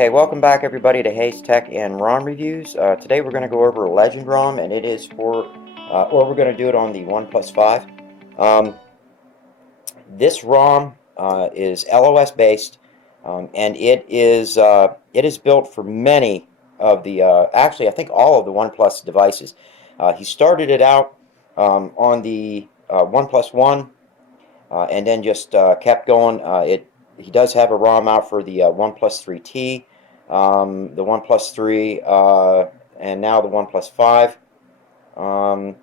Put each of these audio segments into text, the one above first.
Okay, welcome back everybody to Hayes Tech and ROM Reviews. Today we're going to go over Ledgend Rom, and it is for, or we're going to do it on the OnePlus 5. This ROM is LOS based, and it is built for many of the, actually I think all of the OnePlus devices. He started it out on the OnePlus 1, and then just kept going. He does have a ROM out for the OnePlus 3T, the OnePlus 3, and now the OnePlus 5. I want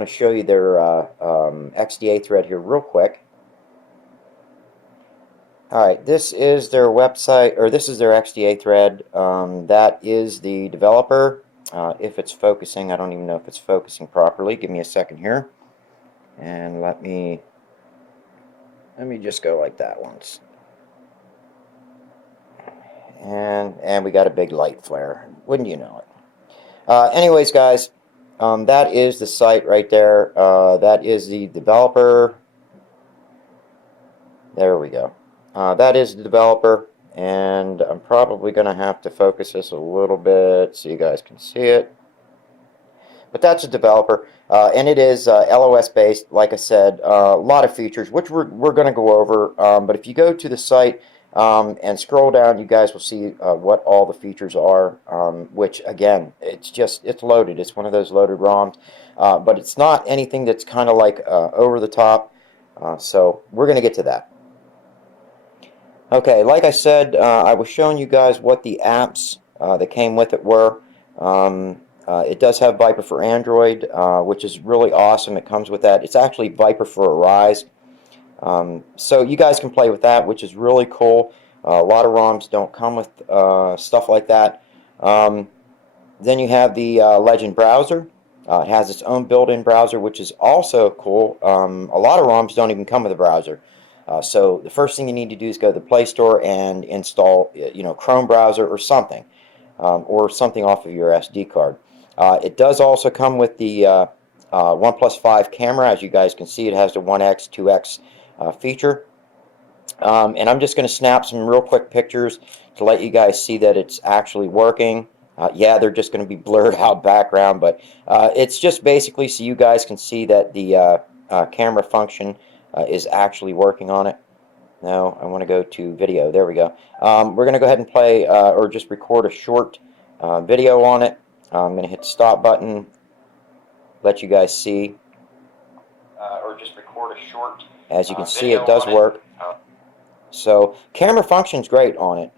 to show you their XDA thread here real quick. Alright, this is their website, or this is their XDA thread. That is the developer. If it's focusing, I don't even know if it's focusing properly. Give me a second here. And let me just go like that once. And we got a big light flare. Wouldn't you know it? Anyways, guys, that is the site right there. That is the developer. There we go. That is the developer, and I'm probably going to have to focus this a little bit so you guys can see it. But that's a developer, and it is LOS based. Like I said, a lot of features, which we're going to go over. But if you go to the site and scroll down, you guys will see what all the features are. Which again, it's loaded. It's one of those loaded ROMs, but it's not anything that's kind of like over the top. So we're going to get to that. Okay, like I said, I was showing you guys what the apps that came with it were. It does have Viper for Android, which is really awesome. It comes with that. It's actually Viper for Arise. So you guys can play with that, which is really cool. A lot of ROMs don't come with stuff like that. Then you have the Ledgend browser. It has its own built-in browser, which is also cool. A lot of ROMs don't even come with a browser. So the first thing you need to do is go to the Play Store and install, Chrome browser or something off of your SD card. It does also come with the OnePlus 5 camera. As you guys can see, it has the 1x, 2x feature. And I'm just going to snap some real quick pictures to let you guys see that it's actually working. Yeah, they're just going to be blurred out background, but it's just basically so you guys can see that the camera function is actually working on it. Now I want to go to video. There we go. We're going to go ahead and play or just record a short video on it. I'm going to hit the stop button, let you guys see. Or just record a short. As you can see, it does work. So camera functions great on it.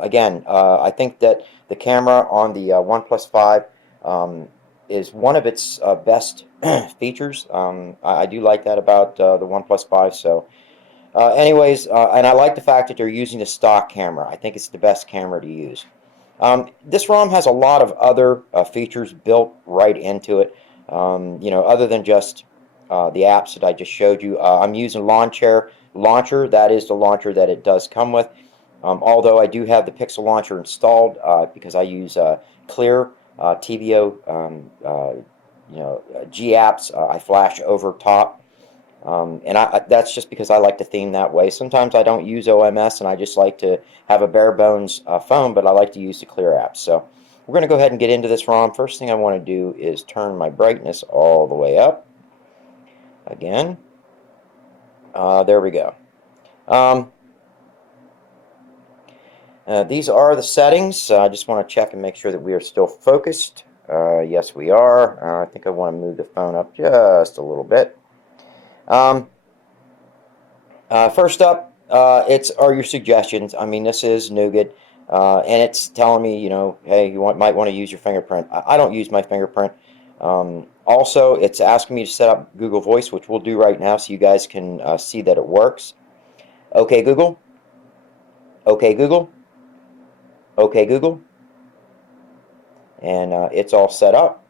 Again, I think that the camera on the OnePlus 5 is one of its best features. I do like that about the OnePlus 5. So anyways, and I like the fact that they're using the stock camera. I think it's the best camera to use. This ROM has a lot of other features built right into it, other than just the apps that I just showed you. I'm using Launcher. That is the launcher that it does come with. Although I do have the Pixel Launcher installed because I use Clear TVO, G apps. I flash over top. And that's just because I like to theme that way. Sometimes I don't use OMS and I just like to have a bare bones phone, but I like to use the Clear apps. So we're going to go ahead and get into this ROM. First thing I want to do is turn my brightness all the way up. Again. There we go. These are the settings. I just want to check and make sure that we are still focused. Yes, we are. I think I want to move the phone up just a little bit. First up, are your suggestions. I mean, this is Nougat, and it's telling me, hey, you might want to use your fingerprint. I don't use my fingerprint. Also, it's asking me to set up Google Voice, which we'll do right now so you guys can see that it works. Okay, Google. Okay, Google. Okay, Google. And it's all set up.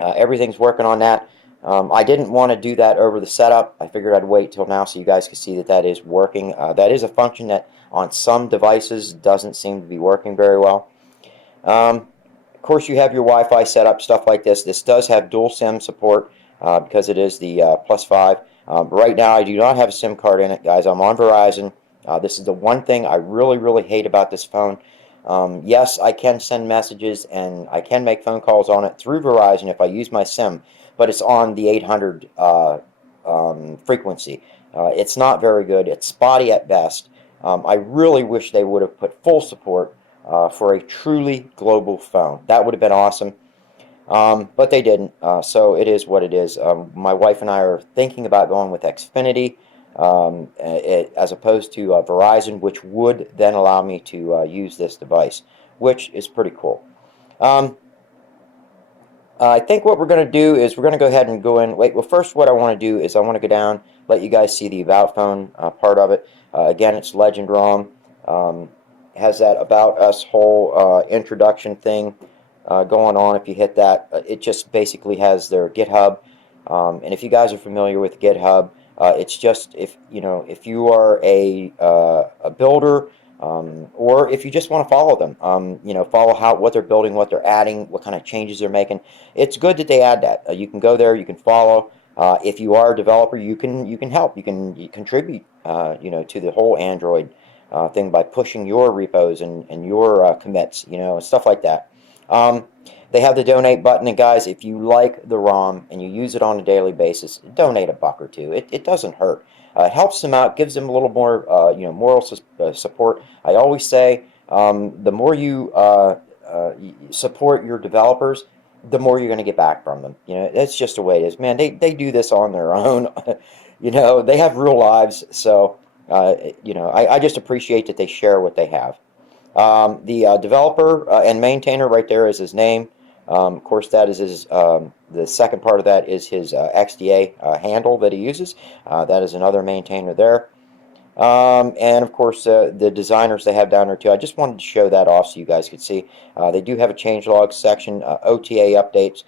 Everything's working on that. I didn't want to do that over the setup. I figured I'd wait till now so you guys can see that that is working. That is a function that on some devices doesn't seem to be working very well. Of course, you have your Wi-Fi setup, stuff like this. This does have dual SIM support because it is the Plus 5. Right now, I do not have a SIM card in it, guys. I'm on Verizon. This is the one thing I really, really hate about this phone. Yes, I can send messages and I can make phone calls on it through Verizon if I use my SIM, but it's on the 800 frequency. It's not very good. It's spotty at best. I really wish they would have put full support for a truly global phone. That would have been awesome. But they didn't, so it is what it is. My wife and I are thinking about going with Xfinity as opposed to Verizon, which would then allow me to use this device, which is pretty cool. I think what we're going to do is we're going to go ahead and go in. Wait, well, first what I want to do is I want to go down, let you guys see the About Phone part of it. Again, it's Ledgend Rom. Has that About Us whole introduction thing going on. If you hit that, it just basically has their GitHub. And if you guys are familiar with GitHub, it's just if you are a builder, or if you just want to follow them, follow what they're building, what they're adding, what kind of changes they're making. It's good that they add that. You can go there, you can follow. If you are a developer, you can help. You can contribute, to the whole Android thing by pushing your repos and your commits, stuff like that. They have the donate button, and guys, if you like the ROM and you use it on a daily basis, donate a buck or two. It doesn't hurt. It helps them out, gives them a little more, moral support. I always say, the more you support your developers, the more you're going to get back from them. It's just the way it is. Man, they do this on their own. They have real lives, so I just appreciate that they share what they have. The developer and maintainer right there is his name. Of course, that is his. The second part of that is his XDA handle that he uses. That is another maintainer there. And of course, the designers they have down there too. I just wanted to show that off so you guys could see. They do have a changelog section, OTA updates.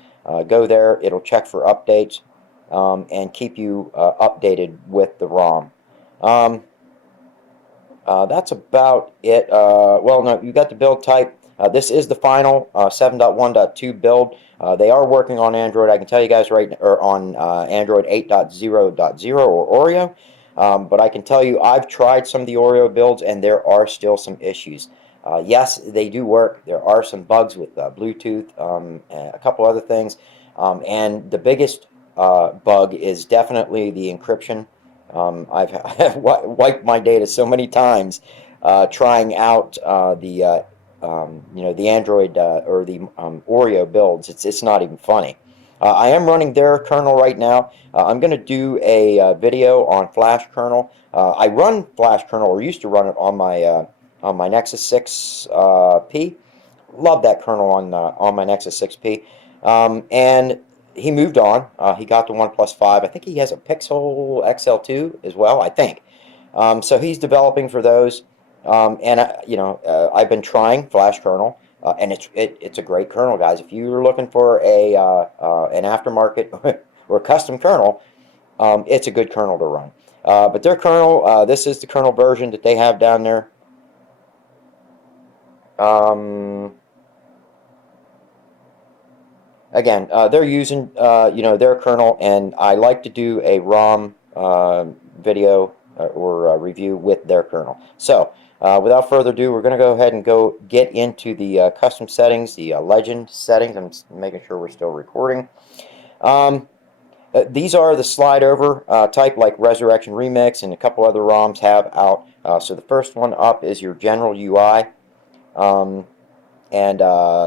Go there; it'll check for updates and keep you updated with the ROM. That's about it. Well, no, you got the build type. This is the final 7.1.2 build. They are working on Android. I can tell you guys or on Android 8.0.0 or Oreo. But I can tell you, I've tried some of the Oreo builds, and there are still some issues. Yes, they do work. There are some bugs with Bluetooth, a couple other things, and the biggest bug is definitely the encryption. I've wiped my data so many times trying out the Android or the Oreo builds. It's not even funny. I am running their kernel right now. I'm going to do a video on Flash kernel. I run Flash kernel, or used to run it on my Nexus 6P. Love that kernel on my Nexus 6P. And he moved on. He got the OnePlus 5. I think he has a Pixel XL2 as well, I think. So he's developing for those. And I've been trying Flash kernel, and it's a great kernel, guys. If you're looking for an aftermarket or custom kernel, it's a good kernel to run. But their kernel, this is the kernel version that they have down there. Again, they're using their kernel, and I like to do a ROM video or review with their kernel. So without further ado, we're going to go ahead and go get into the custom settings, the Legend settings. I'm making sure we're still recording. These are the slide over type, like Resurrection Remix and a couple other ROMs have out. So the first one up is your general UI. And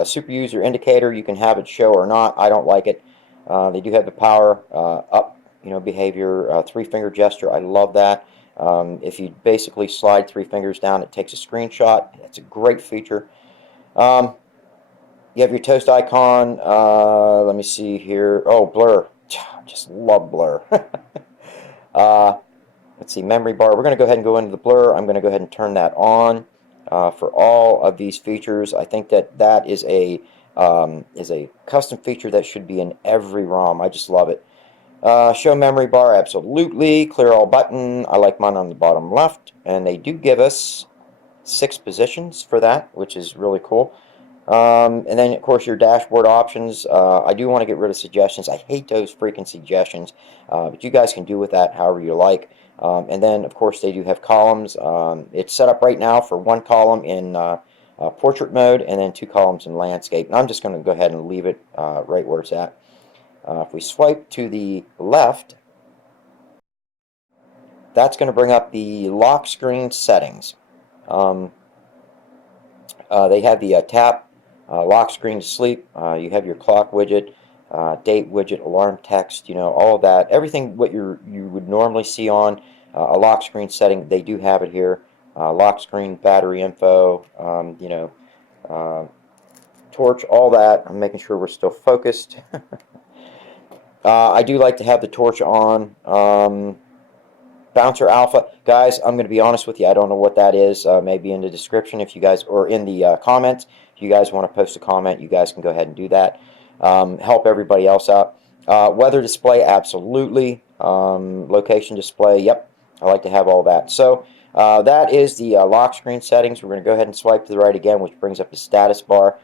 super user indicator, you can have it show or not. I don't like it. They do have the power up, behavior, three-finger gesture. I love that. If you basically slide 3 fingers down, it takes a screenshot. It's a great feature. You have your toast icon. Let me see here. Oh, blur. Just love blur. Let's see, memory bar. We're going to go ahead and go into the blur. I'm going to go ahead and turn that on. For all of these features, I think that is a custom feature that should be in every ROM. I just love it. Show memory bar, absolutely. Clear all button. I like mine on the bottom left, and they do give us 6 positions for that, which is really cool. And then, of course, your dashboard options. I do want to get rid of suggestions. I hate those freaking suggestions, but you guys can do with that however you like. And then, of course, they do have columns. It's set up right now for one column in portrait mode and then two columns in landscape. And I'm just going to go ahead and leave it right where it's at. If we swipe to the left, that's going to bring up the lock screen settings. They have the tap, lock screen to sleep. You have your clock widget, date widget, alarm text, all of that. Everything what you would normally see on a lock screen setting, they do have it here. Lock screen, battery info, torch, all that. I'm making sure we're still focused. I do like to have the torch on. Bouncer Alpha, guys, I'm going to be honest with you, I don't know what that is. Maybe in the description if you guys, or in the comments, if you guys want to post a comment, you guys can go ahead and do that. Help everybody else out. Weather display, absolutely. Location display, yep, I like to have all that. So that is the lock screen settings. We're going to go ahead and swipe to the right again, which brings up the status bar.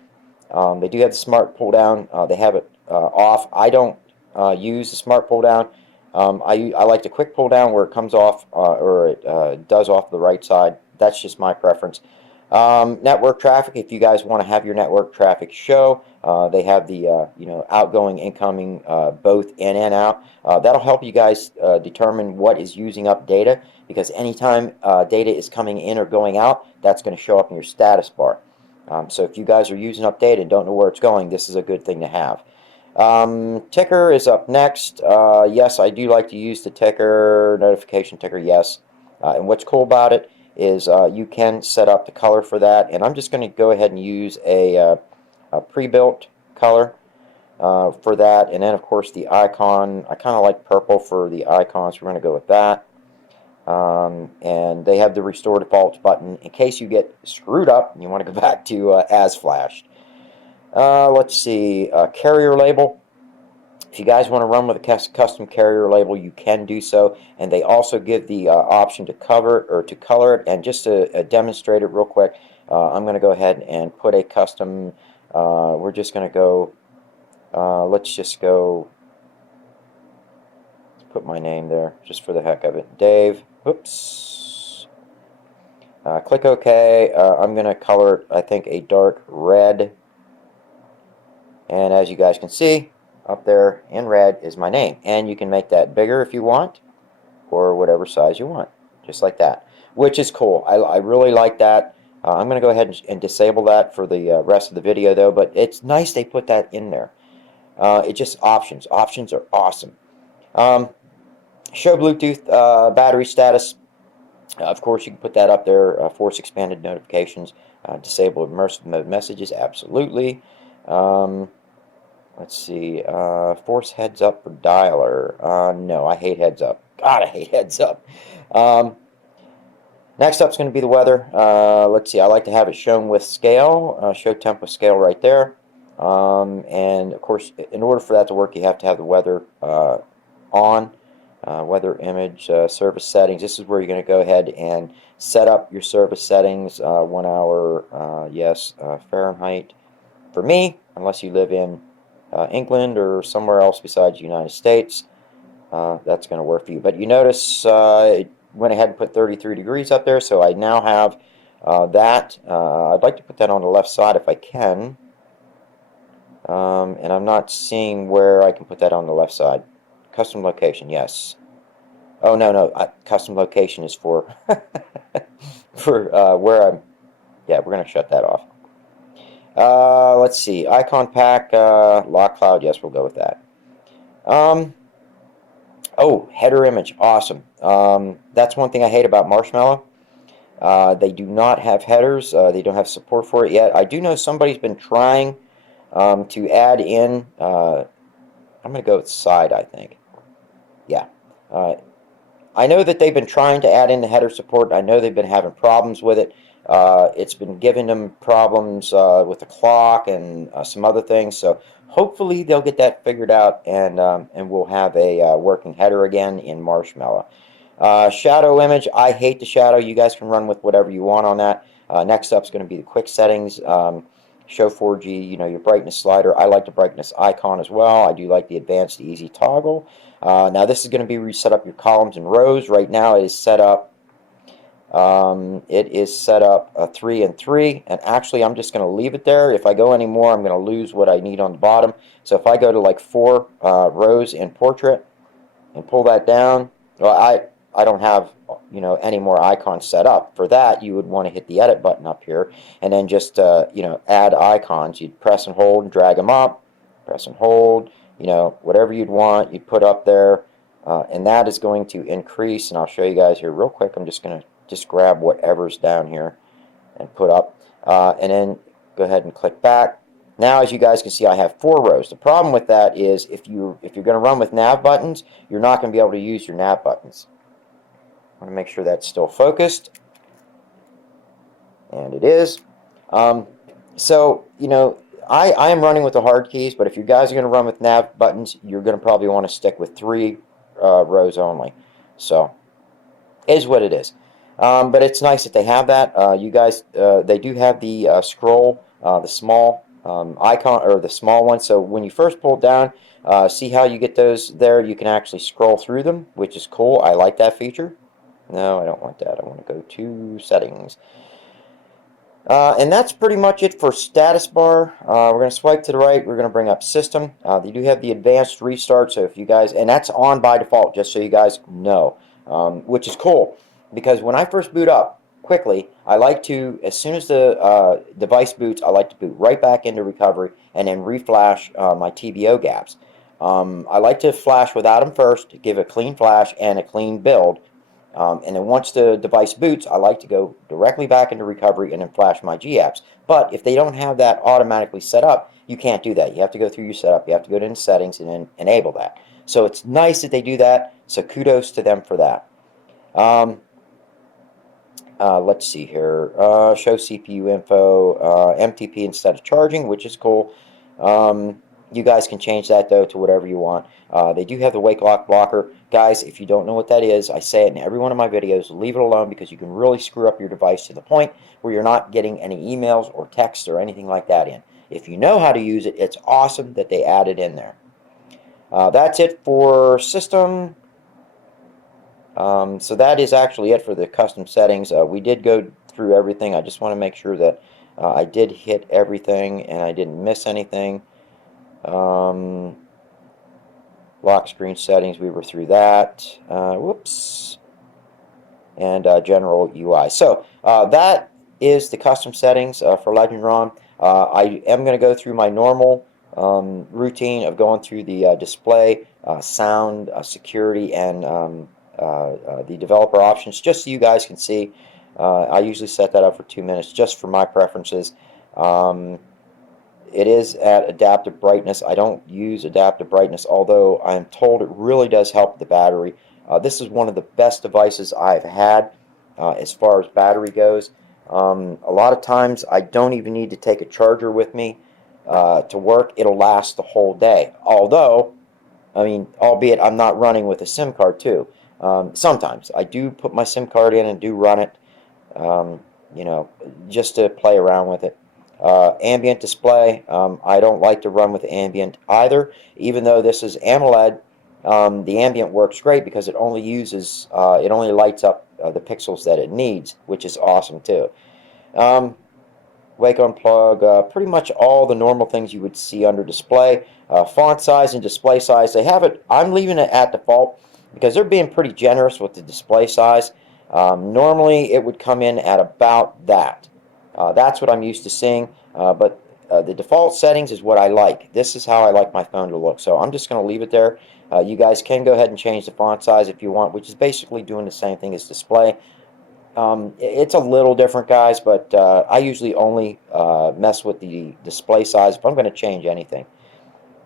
They do have the smart pull down. They have it off. I don't use the smart pull down. I like the quick pull down where it comes off or it does off the right side. That's just my preference. Network traffic, if you guys want to have your network traffic show, they have the outgoing, incoming, both in and out. That'll help you guys determine what is using up data, because anytime data is coming in or going out, that's going to show up in your status bar. So if you guys are using up data and don't know where it's going, this is a good thing to have. Ticker is up next. Yes, I do like to use the ticker, notification ticker, yes. And what's cool about it is you can set up the color for that. And I'm just going to go ahead and use a pre-built color for that. And then, of course, the icon. I kind of like purple for the icons. We're going to go with that. And they have the Restore Defaults button in case you get screwed up and you want to go back to as flashed. Let's see, carrier label. If you guys want to run with a custom carrier label, you can do so, and they also give the option to cover it or to color it. And just to demonstrate it real quick, I'm going to go ahead and put a custom. We're just going to go. Let's just go. Let's put my name there just for the heck of it, Dave. Whoops. Click OK. I'm going to color it, I think, a dark red. And as you guys can see, up there in red is my name. And you can make that bigger if you want, or whatever size you want, just like that, which is cool. I really like that. I'm going to go ahead and disable that for the rest of the video, though, but it's nice they put that in there. It's just options. Options are awesome. Show Bluetooth battery status. Of course, you can put that up there. Force expanded notifications. Disable immersive mode messages. Absolutely. Let's see, force heads up for dialer. No, I hate heads up. God, I hate heads up. Next up is going to be the weather. Let's see, I like to have it shown with scale. Show temp with scale right there. And of course, in order for that to work, you have to have the weather on. Weather image, service settings. This is where you're going to go ahead and set up your service settings. 1 hour, yes, Fahrenheit. For me, unless you live in England or somewhere else besides the United States, that's going to work for you. But you notice it went ahead and put 33 degrees up there, so I now have that. I'd like to put that on the left side if I can. And I'm not seeing where I can put that on the left side. Custom location, yes. Oh, no. Custom location is for, for where I'm. Yeah, we're going to shut that off. Let's see, icon pack, lock cloud, yes, we'll go with that. Oh, header image, awesome. That's one thing I hate about Marshmallow. They do not have headers. They don't have support for it yet. I do know somebody's been trying to add in, I'm going to go with side, I think. Yeah. I know that they've been trying to add in the header support. I know they've been having problems with it. It's been giving them problems with the clock and some other things. So hopefully they'll get that figured out, and we'll have a working header again in Marshmallow. Shadow image. I hate the shadow. You guys can run with whatever you want on that. Next up is going to be the quick settings. show 4G, you know, your brightness slider. I like the brightness icon as well. I do like the advanced easy toggle. Now this is going to be reset up your columns and rows. Right now it is set up. It is set up 3 and 3, and actually I'm just going to leave it there. If I go any more, I'm going to lose what I need on the bottom. So if I go to like 4 rows in portrait and pull that down, well, I don't have, you know, any more icons set up. For that, you would want to hit the edit button up here, and then just you know, add icons. You'd press and hold and drag them up, press and hold, you know, whatever you'd want, you'd put up there, and that is going to increase. And I'll show you guys here real quick. I'm just going to grab whatever's down here and put up, and then go ahead and click back. Now, as you guys can see, I have 4 rows. The problem with that is if you're going to run with nav buttons, you're not going to be able to use your nav buttons. I want to make sure that's still focused, and it is. So, you know, I am running with the hard keys, but if you guys are going to run with nav buttons, you're going to probably want to stick with 3 rows only. So, is what it is. But it's nice that they have that. You guys, they do have the scroll, the small icon, or the small one. So when you first pull it down, see how you get those there? You can actually scroll through them, which is cool. I like that feature. No, I don't want that. I want to go to settings. And that's pretty much it for status bar. We're going to swipe to the right. We're going to bring up system. They do have the advanced restart. So if you guys, and that's on by default, just so you guys know, which is cool. Because when I first boot up quickly, I like to, as soon as the device boots, I like to boot right back into recovery and then reflash my TBO gaps. I like to flash without them first, give a clean flash and a clean build. And then once the device boots, I like to go directly back into recovery and then flash my GApps. But if they don't have that automatically set up, you can't do that. You have to go through your setup. You have to go into settings and then enable that. So it's nice that they do that. So kudos to them for that. Let's see here. Show CPU info, MTP instead of charging, which is cool. You guys can change that, though, to whatever you want. They do have the wake lock blocker. Guys, if you don't know what that is, I say it in every one of my videos. Leave it alone because you can really screw up your device to the point where you're not getting any emails or texts or anything like that in. If you know how to use it, it's awesome that they added in there. That's it for system. So that is actually it for the custom settings. We did go through everything. I just want to make sure that I did hit everything and I didn't miss anything. Lock screen settings, we were through that. Whoops. And general UI. So that is the custom settings for Ledgend Rom. I am going to go through my normal routine of going through the display, sound, security, and the developer options, just so you guys can see. I usually set that up for 2 minutes just for my preferences. It is at adaptive brightness. I don't use adaptive brightness, although I'm told it really does help the battery. This is one of the best devices I've had as far as battery goes. A lot of times I don't even need to take a charger with me to work. It'll last the whole day. Although, I mean, albeit I'm not running with a SIM card too. Sometimes I do put my SIM card in and do run it, you know, just to play around with it. Ambient display, I don't like to run with ambient either, even though this is AMOLED. The ambient works great because it only uses, it only lights up the pixels that it needs, which is awesome too. Wake unplug, pretty much all the normal things you would see under display. Font size and display size, they have it, I'm leaving it at default because they're being pretty generous with the display size. Normally it would come in at about that. That's what I'm used to seeing, but the default settings is what I like. This is how I like my phone to look, so I'm just going to leave it there. You guys can go ahead and change the font size if you want, which is basically doing the same thing as display. It's a little different, guys, but I usually only mess with the display size if I'm going to change anything.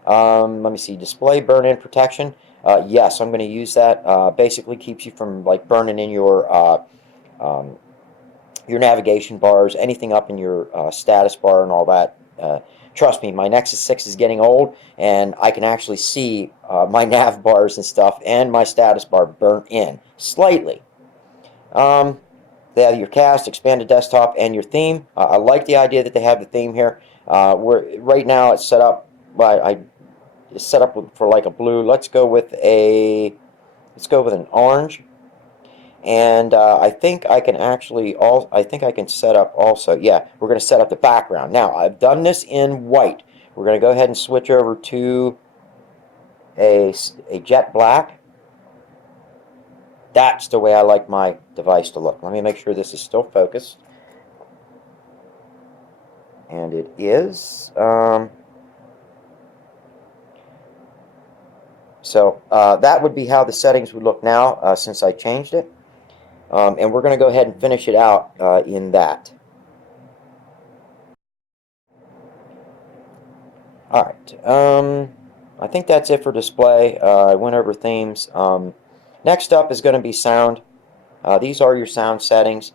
Let me see, display burn-in protection. Yes, I'm going to use that. Basically keeps you from like burning in your navigation bars, anything up in your status bar and all that. Trust me, my Nexus 6 is getting old, and I can actually see my nav bars and stuff and my status bar burnt in slightly. They have your cast, expanded desktop, and your theme. I like the idea that they have the theme here. Right now it's set up. It's set up for like a blue. Let's go with an orange. And I think I can I think I can set up also, yeah, we're going to set up the background. Now, I've done this in white. We're going to go ahead and switch over to a jet black. That's the way I like my device to look. Let me make sure this is still focused. And it is. So that would be how the settings would look now since I changed it. And we're going to go ahead and finish it out in that. Alright, I think that's it for display. I went over themes. Next up is going to be sound. These are your sound settings.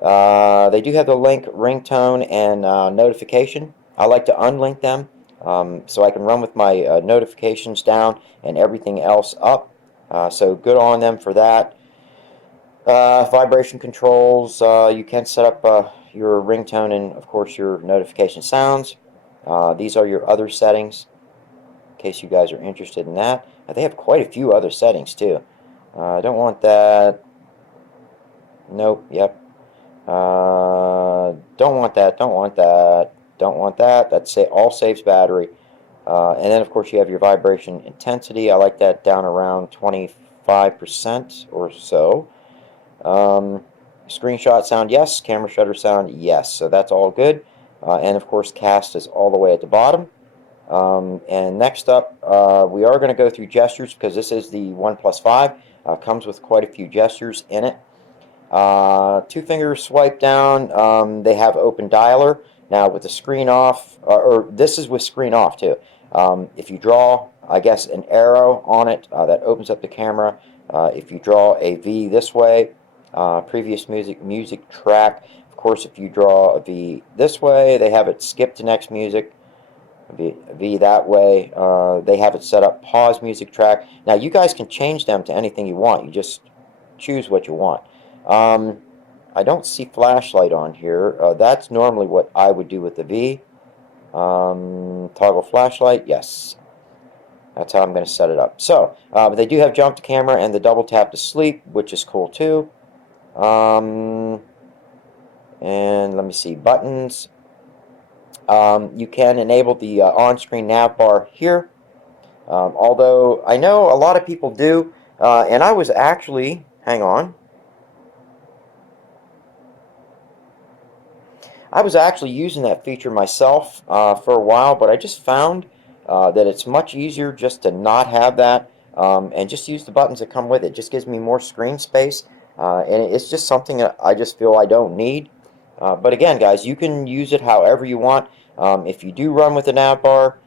They do have the link, ringtone, and notification. I like to unlink them so I can run with my notifications down and everything else up. So good on them for that. Vibration controls, you can set up your ringtone and of course your notification sounds. These are your other settings in case you guys are interested in that. They have quite a few other settings too. I don't want that. Nope, yep. Don't want that, don't want that, don't want that. That's all saves battery. And then of course you have your vibration intensity. I like that down around 25% or so. Screenshot sound, yes. Camera shutter sound, yes. So that's all good. And of course cast is all the way at the bottom. And next up, we are going to go through gestures because this is the OnePlus 5. Comes with quite a few gestures in it. Two-finger swipe down. They have open dialer. Now with the screen off, or this is with screen off too. If you draw, I guess, an arrow on it, that opens up the camera. If you draw a V this way, previous music track. Of course, if you draw a V this way, they have it skip to next music. V that way. They have it set up pause music track. Now you guys can change them to anything you want. You just choose what you want. I don't see flashlight on here. That's normally what I would do with the V. Toggle flashlight, yes. That's how I'm going to set it up. So, but they do have jump to camera and the double tap to sleep, which is cool too. And let me see, buttons. You can enable the on-screen nav bar here. Although I know a lot of people do, and I was actually, hang on. I was actually using that feature myself for a while, but I just found that it's much easier just to not have that and just use the buttons that come with it. It just gives me more screen space, and it's just something that I just feel I don't need. But again, guys, you can use it however you want. If you do run with the nav bar,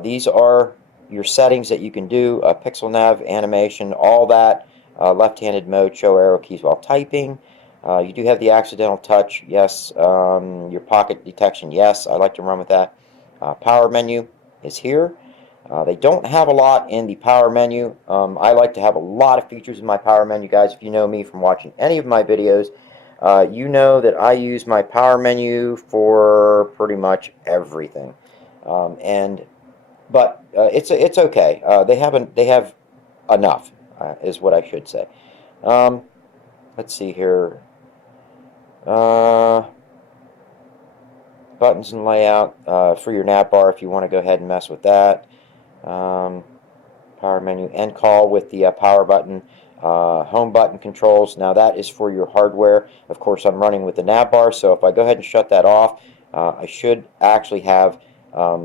these are your settings that you can do, pixel nav, animation, all that, left-handed mode, show arrow keys while typing. You do have the accidental touch, yes. Your pocket detection, yes. I like to run with that. Power menu is here. They don't have a lot in the power menu. I like to have a lot of features in my power menu, guys. If you know me from watching any of my videos, you know that I use my power menu for pretty much everything. But it's okay. They have enough, is what I should say. Let's see here. Buttons and layout for your nav bar if you want to go ahead and mess with that. Power menu, end call with the power button. Home button controls. Now that is for your hardware. Of course, I'm running with the nav bar, so if I go ahead and shut that off, I should actually have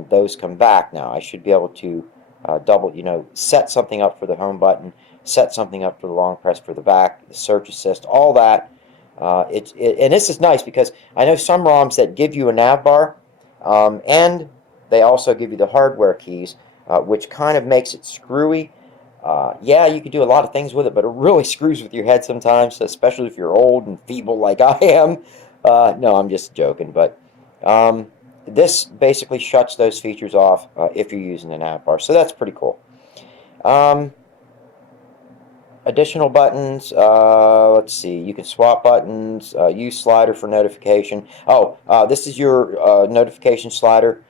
those come back. Now I should be able to set something up for the home button, set something up for the long press for the back, the search assist, all that. And this is nice because I know some ROMs that give you a nav bar, and they also give you the hardware keys, which kind of makes it screwy. Yeah, you can do a lot of things with it, but it really screws with your head sometimes, especially if you're old and feeble like I am. No, I'm just joking, but this basically shuts those features off if you're using the nav bar, so that's pretty cool. additional buttons. Let's see. You can swap buttons. Use slider for notification. Oh, this is your notification slider.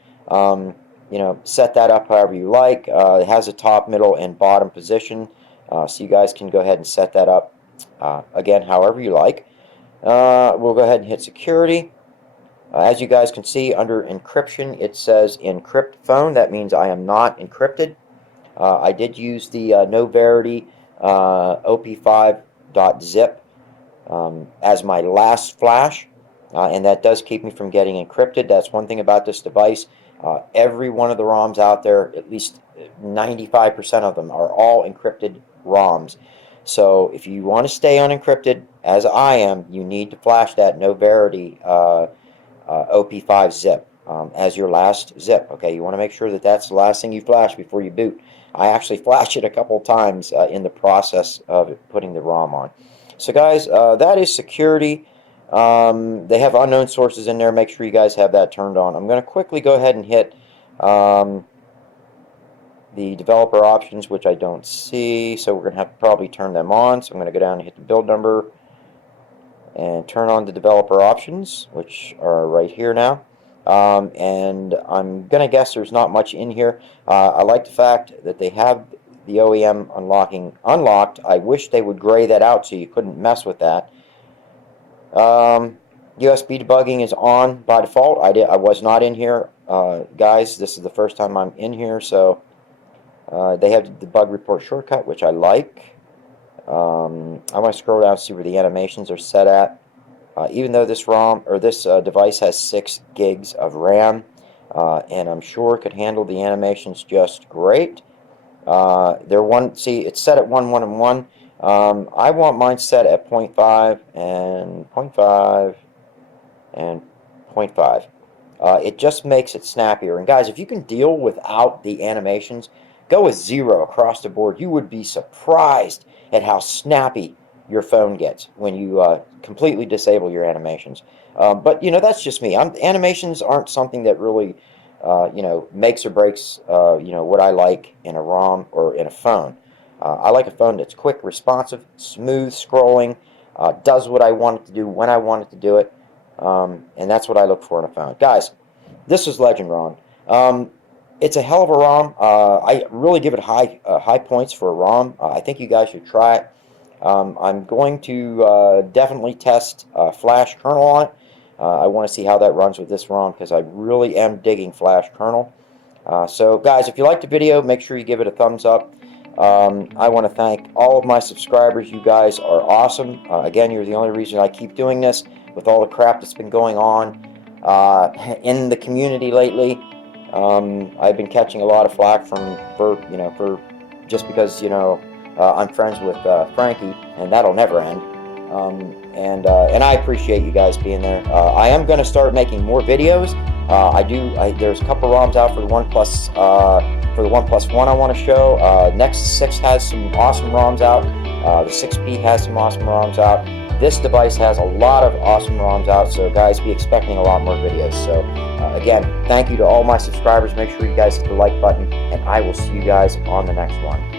Set that up however you like. It has a top, middle, and bottom position, so you guys can go ahead and set that up again however you like. We'll go ahead and hit security. As you guys can see, under encryption, it says encrypt phone. That means I am not encrypted. I did use the no verity op5.zip as my last flash, and that does keep me from getting encrypted. That's one thing about this device. Every one of the ROMs out there, at least 95% of them, are all encrypted ROMs. So if you want to stay unencrypted, as I am, you need to flash that no verity op5 zip as your last zip. Okay, you want to make sure that that's the last thing you flash before you boot. I actually flashed it a couple times in the process of putting the ROM on. So guys, that is security. They have unknown sources in there. Make sure you guys have that turned on. I'm going to quickly go ahead and hit the developer options, which I don't see, so we're going to have to probably turn them on. So I'm going to go down and hit the build number and turn on the developer options, which are right here now. And I'm going to guess there's not much in here. I like the fact that they have the OEM unlocked. I wish they would gray that out so you couldn't mess with that. USB debugging is on by default. I was not in here, guys. This is the first time I'm in here, so they have the debug report shortcut, which I like. I want to scroll down and see where the animations are set at. Even though this ROM or this device has 6 gigs of RAM, and I'm sure it could handle the animations just great. See, it's set at 1, 1, and 1. I want mine set at 0.5 and 0.5 and 0.5. It just makes it snappier. And guys, if you can deal without the animations, go with 0 across the board. You would be surprised at how snappy your phone gets when you completely disable your animations. But that's just me. Animations aren't something that really makes or breaks what I like in a ROM or in a phone. I like a phone that's quick, responsive, smooth scrolling, does what I want it to do when I want it to do it, and that's what I look for in a phone. Guys, this is Ledgend Rom. It's a hell of a ROM. I really give it high points for a ROM. I think you guys should try it. I'm going to definitely test Flash kernel on it. I want to see how that runs with this ROM because I really am digging Flash kernel. So guys, if you liked the video, make sure you give it a thumbs up. I want to thank all of my subscribers. You guys are awesome. Again, you're the only reason I keep doing this with all the crap that's been going on in the community lately. I've been catching a lot of flack for just because I'm friends with Frankie, and that'll never end. And I appreciate you guys being there. I am going to start making more videos. There's a couple ROMs out for the OnePlus One I want to show. Next 6 has some awesome ROMs out. The 6P has some awesome ROMs out. This device has a lot of awesome ROMs out, so guys, be expecting a lot more videos. So again, thank you to all my subscribers. Make sure you guys hit the like button, and I will see you guys on the next one.